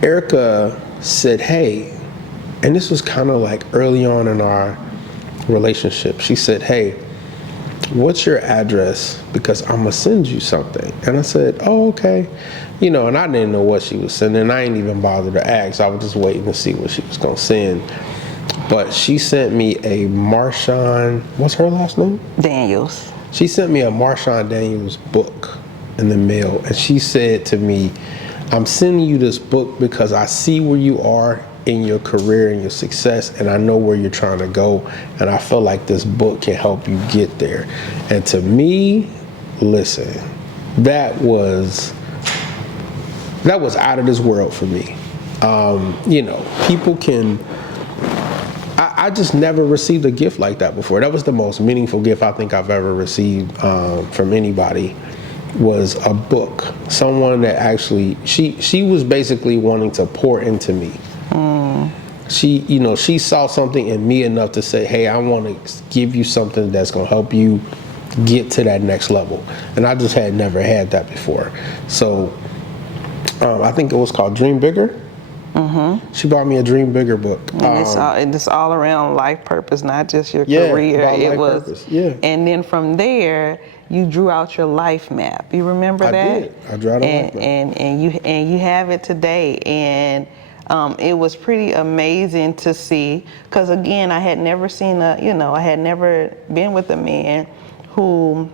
Eryka said, hey, and this was kind of like early on in our relationship. She said, hey, what's your address? Because I'm gonna send you something. And I said, oh, okay. You know, and I didn't know what she was sending. I ain't even bothered to ask. I was just waiting to see what she was gonna send. But she sent me a Marshawn, what's her last name? Daniels. She sent me a Marshawn Daniels book in the mail. And she said to me, I'm sending you this book because I see where you are in your career and your success, and I know where you're trying to go, and I feel like this book can help you get there. And to me, listen, that was out of this world for me. You know, people can, I just never received a gift like that before. That was the most meaningful gift I think I've ever received from anybody, was a book. Someone that actually, she was basically wanting to pour into me. She saw something in me enough to say, hey, I want to give you something that's going to help you get to that next level. And I just had never had that before. So I think it was called Dream Bigger. Mm-hmm. She bought me a Dream Bigger book. And it's all around life purpose, not just your career. It was purpose. Yeah. And then from there, you drew out your life map. You remember that? I did. I drew out a life map. And you have it today. And it was pretty amazing to see, because again, I had never seen I had never been with a man who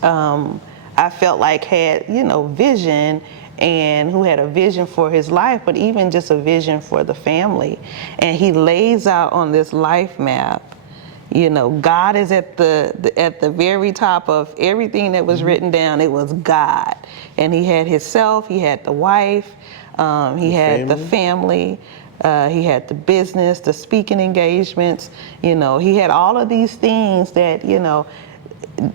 I felt like had, vision, and who had a vision for his life, but even just a vision for the family. And he lays out on this life map, God is at the very top of everything that was written down. It was God. And he had himself, he had the wife, he had the family, he had the business, the speaking engagements, he had all of these things that,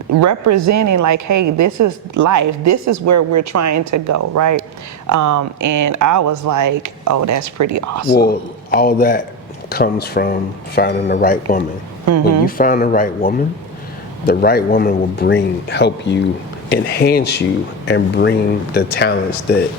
representing like, hey, this is life, this is where we're trying to go, right? And I was like, oh, that's pretty awesome. Well, all that comes from finding the right woman. Mm-hmm. When you find the right woman will help you, enhance you, and bring the talents that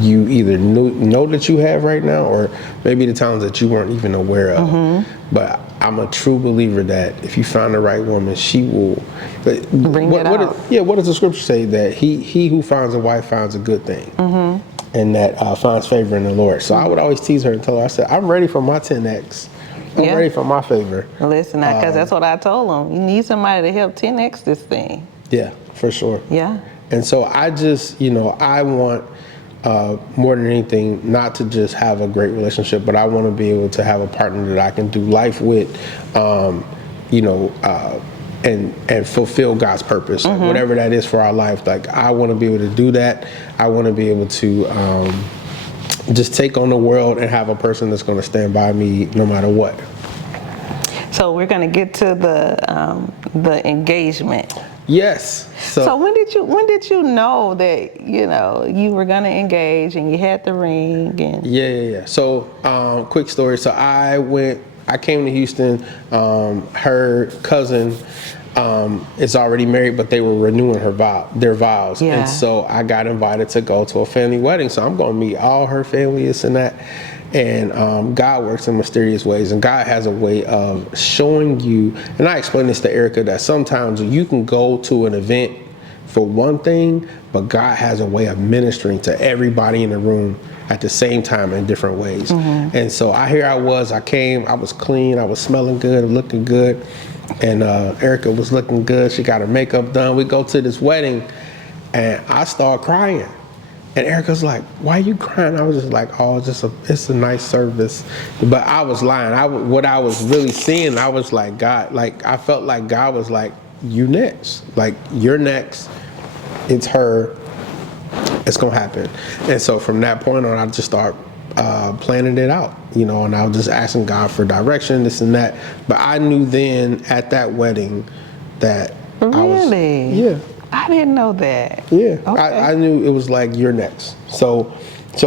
you either know that you have right now, or maybe the talents that you weren't even aware of. Mm-hmm. But I'm a true believer that if you find the right woman, she will bring it out. What does the scripture say? That he who finds a wife finds a good thing, mm-hmm. and that finds favor in the Lord. So I would always tease her and tell her, I said, I'm ready for my 10X. I'm ready for my favor. Listen, because that's what I told him. You need somebody to help 10X this thing. Yeah, for sure. Yeah. And so I just, I want more than anything, not to just have a great relationship, but I want to be able to have a partner that I can do life with, and fulfill God's purpose, mm-hmm. whatever that is for our life. Like, I want to be able to do that. I want to be able to just take on the world and have a person that's going to stand by me no matter what. So we're going to get to the engagement. Yes. So when did you know that you were gonna engage and you had the ring? And Yeah. So quick story. So I came to Houston. Her cousin is already married, but they were renewing their vows. Yeah. And so I got invited to go to a family wedding. So I'm gonna meet all her family, this and that. And God works in mysterious ways, and God has a way of showing you, and I explained this to Eryka, that sometimes you can go to an event for one thing, but God has a way of ministering to everybody in the room at the same time in different ways. Mm-hmm. And so I came, I was clean, I was smelling good, looking good, and Eryka was looking good. She got her makeup done. We go to this wedding, and I start crying. And Eryka's like, why are you crying? I was just like, oh, it's a nice service. But I was lying. What I was really seeing, I was like, God, like, I felt like God was like, you next. Like, you're next. It's her. It's going to happen. And so from that point on, I just start planning it out, and I was just asking God for direction, this and that. But I knew then at that wedding that Really? Yeah. I didn't know that. Yeah, okay. I knew it was like, you're next. So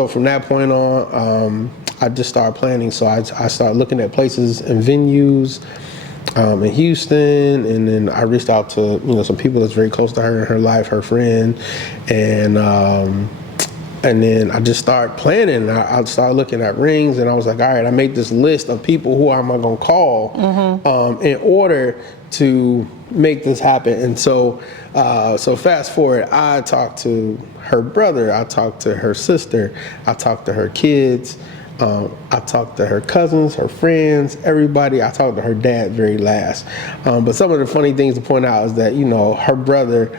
from that point on, I just started planning. So I started looking at places and venues in Houston, and then I reached out to some people that's very close to her in her life, her friend, and And then I just started planning. I started looking at rings, and I was like, all right, I made this list of people who am I going to call in order to make this happen. And so fast forward, I talked to her brother, I talked to her sister, I talked to her kids, I talked to her cousins, her friends, everybody. I talked to her dad very last. But some of the funny things to point out is that, you know, her brother,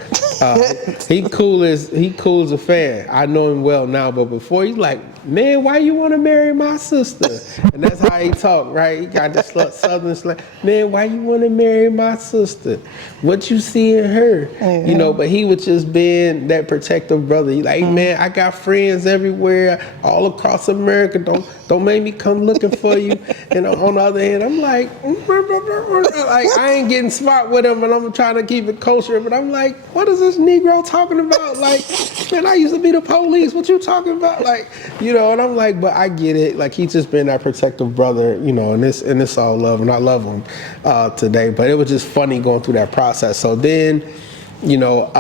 he cool as a fan. I know him well now, but before he's like, man, why you want to marry my sister? And that's how he talk, right? He got this southern slang. Man, why you want to marry my sister? What you see in her? Mm-hmm. You know, but he was just being that protective brother. He like, man, I got friends everywhere, all across America. Don't make me come looking for you. And on the other hand, I'm like I ain't getting smart with him, and I'm trying to keep it kosher. But I'm like, what is this Negro talking about? Like, man, I used to be the police. What you talking about? Like, you know, and I'm like, but I get it. Like, he's just been that protective brother, you know, and this all love, and I love him today. But it was just funny going through that process. So then, you know,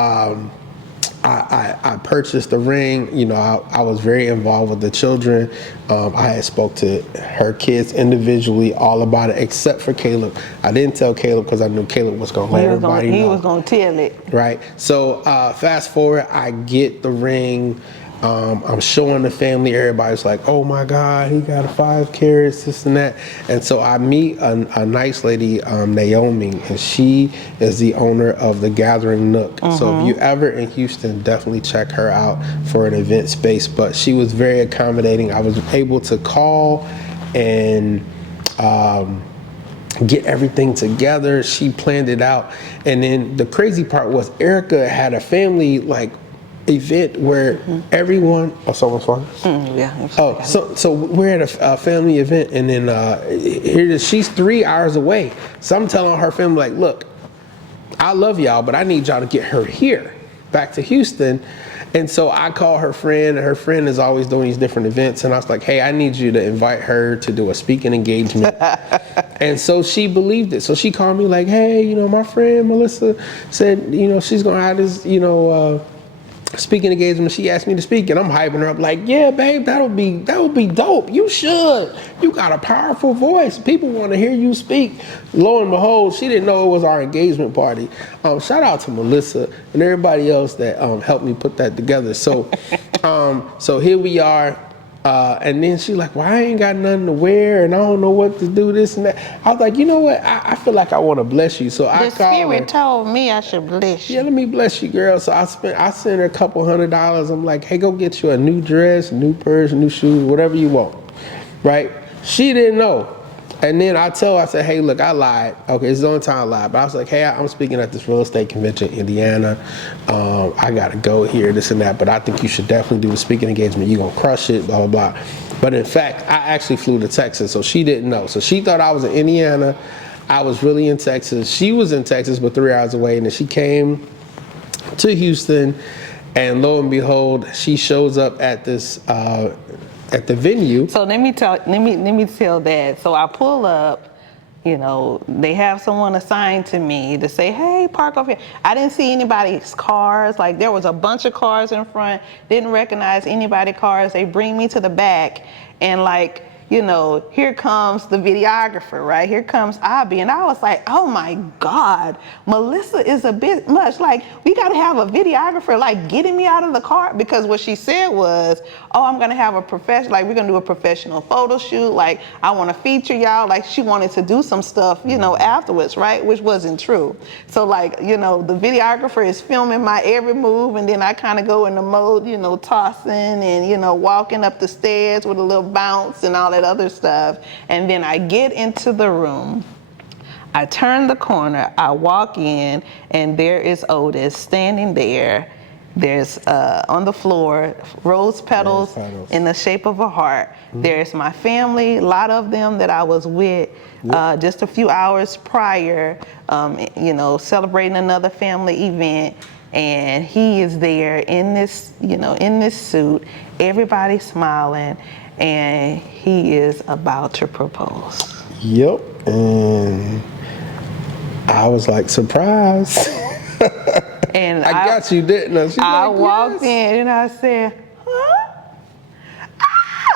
I purchased the ring. You know, I was very involved with the children. I had spoke to her kids individually all about it, except for Caleb. I didn't tell Caleb because I knew Caleb was going to let everybody know. He was going to tell it. Right. So fast forward, I get the ring. I'm showing the family. Everybody's like, oh my God, he got a 5 carats, this and that. And so I meet a nice lady, Naomi, and she is the owner of the Gathering Nook. So if you ever in Houston, definitely check her out for an event space. But she was very accommodating. I was able to call and get everything together. She planned it out. And then the crazy part was Eryka had a family event where everyone. Oh, someone's phone. Yeah. Oh, so we're at a family event, and then she's 3 hours away. So I'm telling her family, like, look, I love y'all, but I need y'all to get her here, back to Houston. And so I call her friend, and her friend is always doing these different events. And I was like, hey, I need you to invite her to do a speaking engagement. And so she believed it. So she called me like, hey, you know, my friend Melissa said, you know, she's going to have this, you know, speaking engagement. She asked me to speak, and I'm hyping her up like, yeah, babe, that would be dope. You should. You got a powerful voice. People want to hear you speak. Lo and behold, she didn't know it was our engagement party. Shout out to Melissa and everybody else that helped me put that together. So, so here we are. And then she's like, well, I ain't got nothing to wear, and I don't know what to do, this and that. I was like, you know what? I feel like I want to bless you. So I called her. The Spirit told me I should bless you. Yeah, let me bless you, girl. So I sent her a couple $100. I'm like, hey, go get you a new dress, new purse, new shoes, whatever you want, right? She didn't know. And then I said, hey, look, I lied. Okay, it's the only time I lied. But I was like, hey, I'm speaking at this real estate convention in Indiana. I got to go here, this and that. But I think you should definitely do the speaking engagement. You're going to crush it, blah, blah, blah. But in fact, I actually flew to Texas. So she didn't know. So she thought I was in Indiana. I was really in Texas. She was in Texas, but 3 hours away. And then she came to Houston. And lo and behold, she shows up at this at the venue. So let me tell that. So I pull up, you know, they have someone assigned to me to say, hey, park over here. I didn't see anybody's cars. Like, there was a bunch of cars in front. Didn't recognize anybody's cars. They bring me to the back, and like, you know, here comes the videographer, right? Here comes Abby. And I was like, oh my God, Melissa is a bit much. Like, we got to have a videographer, like, getting me out of the car. Because what she said was, oh, I'm going to have a we're going to do a professional photo shoot. Like, I want to feature y'all. Like, she wanted to do some stuff, you know, afterwards, right? Which wasn't true. So, like, you know, the videographer is filming my every move. And then I kind of go in the mode, you know, tossing and, you know, walking up the stairs with a little bounce and all that other stuff. And then I get into the room, I turn the corner, I walk in, and there is Otis standing there. There's on the floor rose petals in the shape of a heart. There's my family, a lot of them that I was with just a few hours prior, you know, celebrating another family event. And he is there in this, you know, in this suit, everybody smiling, and he is about to propose. Yep. And I was like, surprise. And I got you, didn't I? I walked in and I said, huh?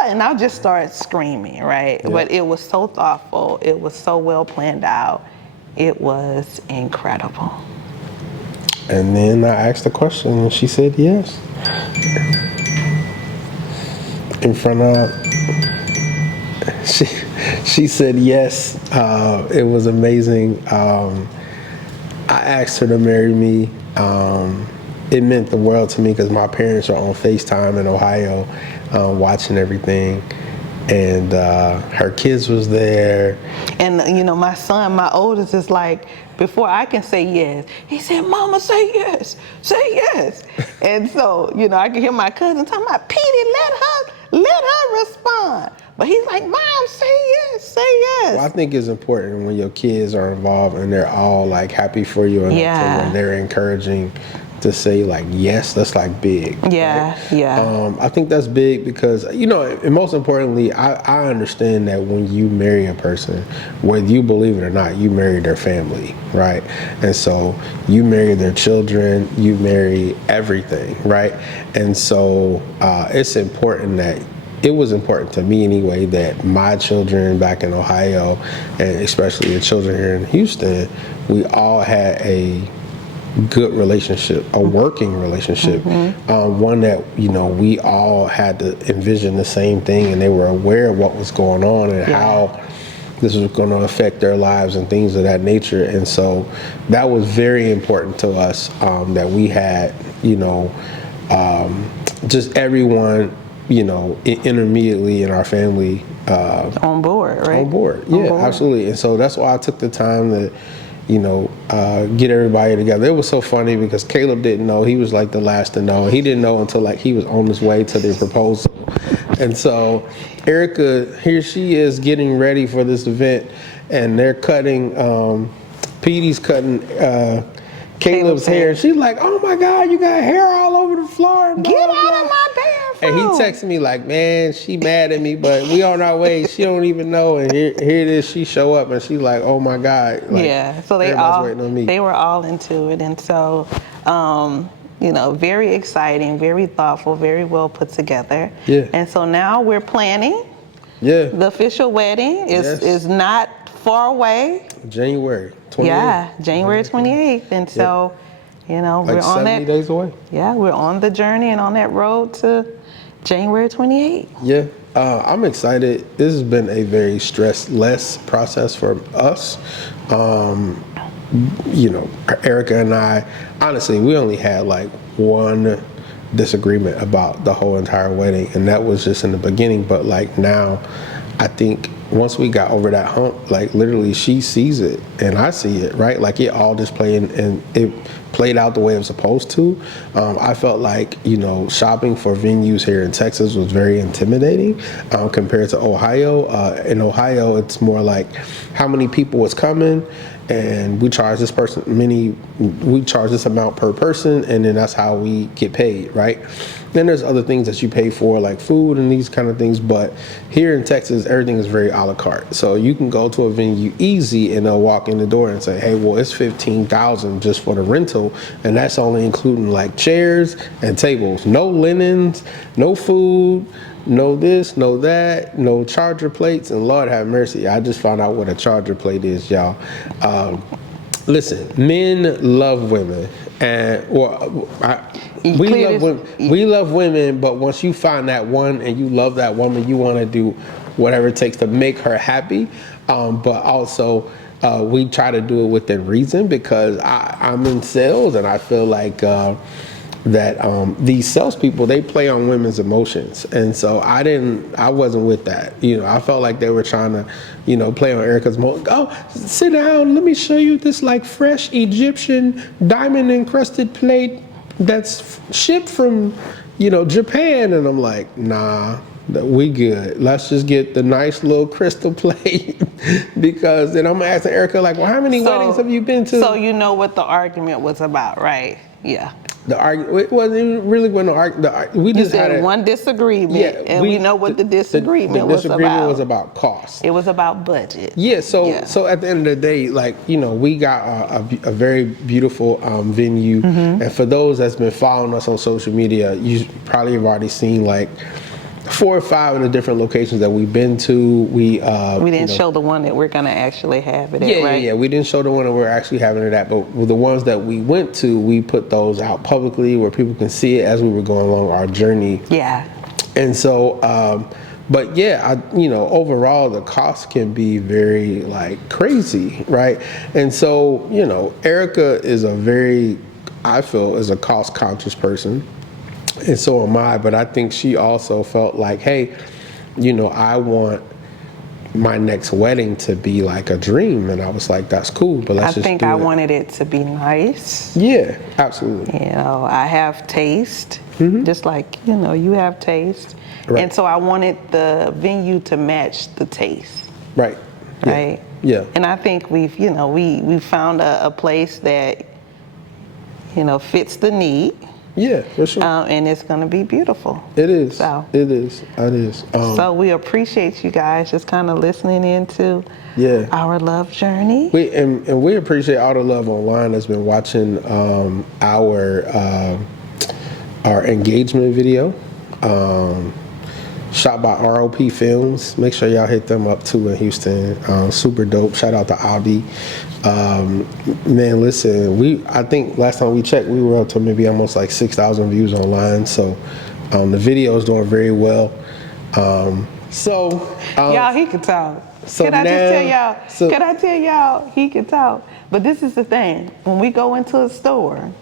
and I'll just start screaming, right? Yeah. But it was so thoughtful. It was so well planned out. It was incredible. And then I asked the question, and she said yes. In front of, she said yes. It was amazing. I asked her to marry me. It meant the world to me because my parents are on FaceTime in Ohio, watching everything. And her kids was there. And my son, my oldest, is like, before I can say yes, he said, "Mama, say yes, say yes." And so, I can hear my cousin talking about, "Petey, let her respond." But he's like, "Mom, say yes, say yes." Well, I think it's important when your kids are involved and they're all like happy for you, and when they're encouraging to say like yes, that's like big. Yeah, right? yeah. I think that's big because and most importantly, I understand that when you marry a person, whether you believe it or not, you marry their family, right? And so you marry their children, you marry everything, right? And so it's important that. It was important to me anyway that my children back in Ohio, and especially the children here in Houston, we all had a good relationship, a working relationship, one that we all had to envision the same thing, and they were aware of what was going on and how this was going to affect their lives and things of that nature. And so that was very important to us, that we had just everyone intermediately in our family On board, right? on board. Yeah, absolutely. And so that's why I took the time to get everybody together. It was so funny because Caleb didn't know. He was like the last to know. He didn't know until like he was on his way to the proposal. And so Eryka, here she is getting ready for this event, and they're cutting, Petey's cutting Caleb's hair. She's like, "Oh my God, you got hair all over the floor. Get out of my bathroom." And he texted me like, "Man, she mad at me, but we on our way. She don't even know." And here it is. She show up and she's like, "Oh my God." Like, so waiting on me. They were all into it. And so, very exciting, very thoughtful, very well put together. Yeah. And so now we're planning. Yeah. The official wedding is not far away. January 28th. Yeah, January 28th. And so, we're on 70 days away. Yeah, we're on the journey and on that road to January 28th. Yeah, I'm excited. This has been a very stress-less process for us. Eryka and I, honestly, we only had like one disagreement about the whole entire wedding, and that was just in the beginning. But like now, I think once we got over that hump, like literally she sees it and I see it, right? Like it all just played, and it played out the way it was supposed to. I felt like, shopping for venues here in Texas was very intimidating compared to Ohio. In Ohio, it's more like how many people was coming, and we charge this amount per person, and then that's how we get paid, right? Then there's other things that you pay for, like food and these kind of things, but here in Texas, everything is very a la carte. So you can go to a venue easy and they'll walk in the door and say, "Hey, well, it's $15,000 just for the rental, and that's only including like chairs and tables, no linens, no food, no this, no that, no charger plates." And Lord have mercy, I just found out what a charger plate is, y'all. Listen, men love women, and we love women, but once you find that one and you love that woman, you want to do whatever it takes to make her happy. But also, we try to do it within reason, because I'm in sales, and I feel like that these salespeople, they play on women's emotions, and so I wasn't with that. I felt like they were trying to, play on Eryka's emotions. "Oh, sit down, let me show you this like fresh Egyptian diamond encrusted plate that's shipped from, Japan." And I'm like, "Nah, we good. Let's just get the nice little crystal plate." Because then I'm asking Eryka like, "Well, how many weddings have you been to?" So you know what the argument was about, right? Yeah. The argument, it wasn't really when the argument. We just had one disagreement, and we know what the disagreement was about. The disagreement was about cost. It was about budget. Yeah. So at the end of the day, like we got a very beautiful venue, and for those that's been following us on social media, you probably have already seen like 4 or 5 of the different locations that we've been to. We didn't show the one that we're gonna actually have it at, right? Yeah. We didn't show the one that we're actually having it at, but the ones that we went to, we put those out publicly where people can see it as we were going along our journey. Yeah. And so, but yeah, overall the cost can be very like crazy, right? And so, Eryka is I feel, is a cost conscious person. And so am I, but I think she also felt like, hey, I want my next wedding to be like a dream. And I was like, that's cool, but let's just do it. I wanted it to be nice. Yeah, absolutely. I have taste, just like, you have taste. Right. And so I wanted the venue to match the taste. Right. Right? Yeah. And I think we found a place that, fits the need. Yeah, for sure. And it's going to be beautiful. It is. So. It is. So we appreciate you guys just kind of listening into our love journey. We appreciate all the love online that's been watching our engagement video. Shot by ROP Films. Make sure y'all hit them up too in Houston. Super dope. Shout out to Abi. Man, listen, I think last time we checked, we were up to maybe almost like 6,000 views online. So the video is doing very well. Y'all, he can talk. Can I tell y'all, he can talk. But this is the thing. When we go into a store,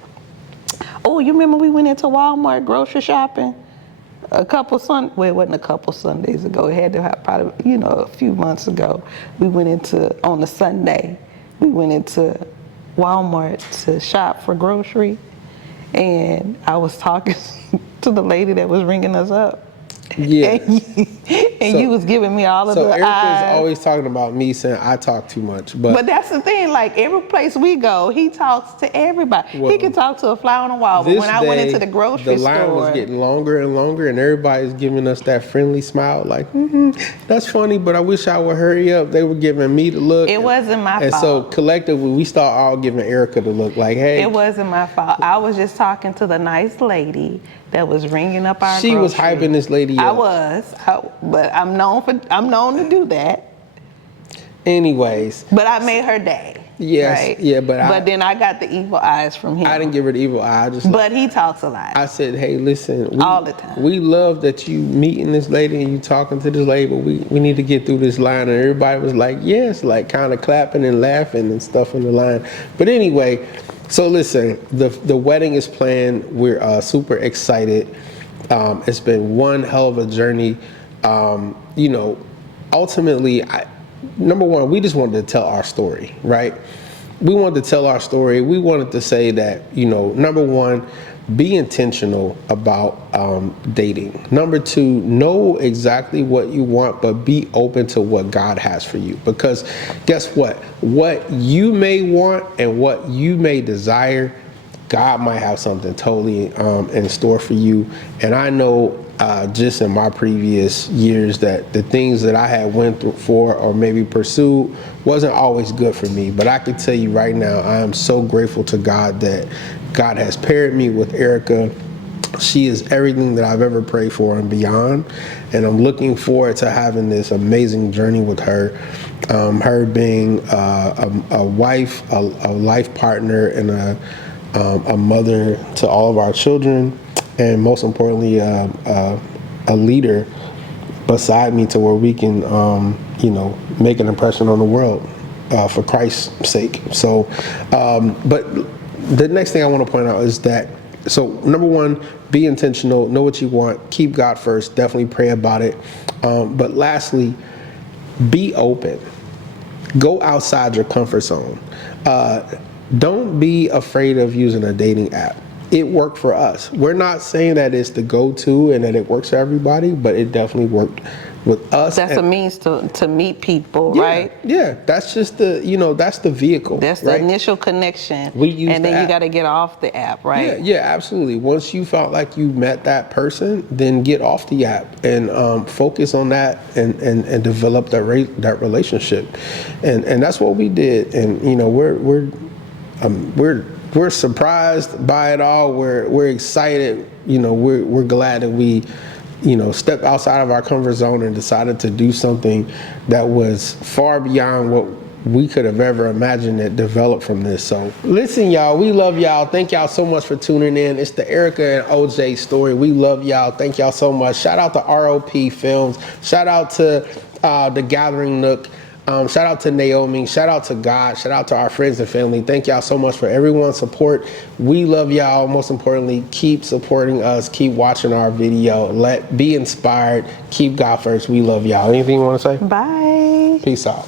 you remember we went into Walmart grocery shopping? It wasn't a couple Sundays ago. It had to have probably, a few months ago. On a Sunday, we went into Walmart to shop for grocery. And I was talking to the lady that was ringing us up. Yeah. And you was giving me all of the eyes. So Eryka's always talking about me saying I talk too much. But that's the thing. Like every place we go, he talks to everybody. He can talk to a fly on the wall. But when I went into the grocery store, the line was getting longer and longer, and everybody's giving us that friendly smile, like, that's funny, but I wish I would hurry up. They were giving me the look. It wasn't my fault. And so collectively, we start all giving Eryka the look, like, hey. It wasn't my fault. I was just talking to the nice lady that was ringing up our groceries. She was hyping this lady up. I was, but I'm known to do that. Anyways. But I made her day. Yes, right? yeah, but then I got the evil eyes from him. I didn't give her the evil eye. But he talks a lot. I said, hey, listen. All the time. We love that you meeting this lady and you talking to this lady, but we need to get through this line. And everybody was like, yes, like kind of clapping and laughing and stuff on the line. But anyway, so listen, the wedding is planned. We're super excited. It's been one hell of a journey. Ultimately, number one, we just wanted to tell our story, right? We wanted to tell our story. We wanted to say that, number one, be intentional about dating. Number two, know exactly what you want, but be open to what God has for you. Because guess what? What you may want and what you may desire, God might have something totally in store for you. And I know just in my previous years that the things that I had went through for or maybe pursued wasn't always good for me. But I can tell you right now, I am so grateful to God that God has paired me with Eryka. She is everything that I've ever prayed for and beyond. And I'm looking forward to having this amazing journey with her. Her being a wife, a life partner, and a mother to all of our children, and most importantly, a leader beside me to where we can, make an impression on the world for Christ's sake. So, but the next thing I want to point out is that, so number one, be intentional, know what you want, keep God first, definitely pray about it. But lastly, be open. Go outside your comfort zone. Don't be afraid of using a dating app. It worked for us. We're not saying that it's the go-to and that it works for everybody, but it definitely worked with us. That's a means to meet people, right? Yeah, that's just that's the vehicle. That's the initial connection. We use and then you got to get off the app, right? Yeah, absolutely. Once you felt like you met that person, then get off the app and focus on that and develop that relationship. And that's what we did. And we're surprised by it all. We're excited. We're glad that we stepped outside of our comfort zone and decided to do something that was far beyond what we could have ever imagined that developed from this. So listen, y'all, we love y'all. Thank y'all so much for tuning in. It's the Eryka and OJ story. We love y'all. Thank y'all so much. Shout out to ROP Films. Shout out to The Gathering Nook. Shout out to Naomi. Shout out to God. Shout out to our friends and family. Thank y'all so much for everyone's support. We love y'all. Most importantly, keep supporting us. Keep watching our video. Be inspired. Keep God first. We love y'all. Anything you want to say? Bye. Peace out.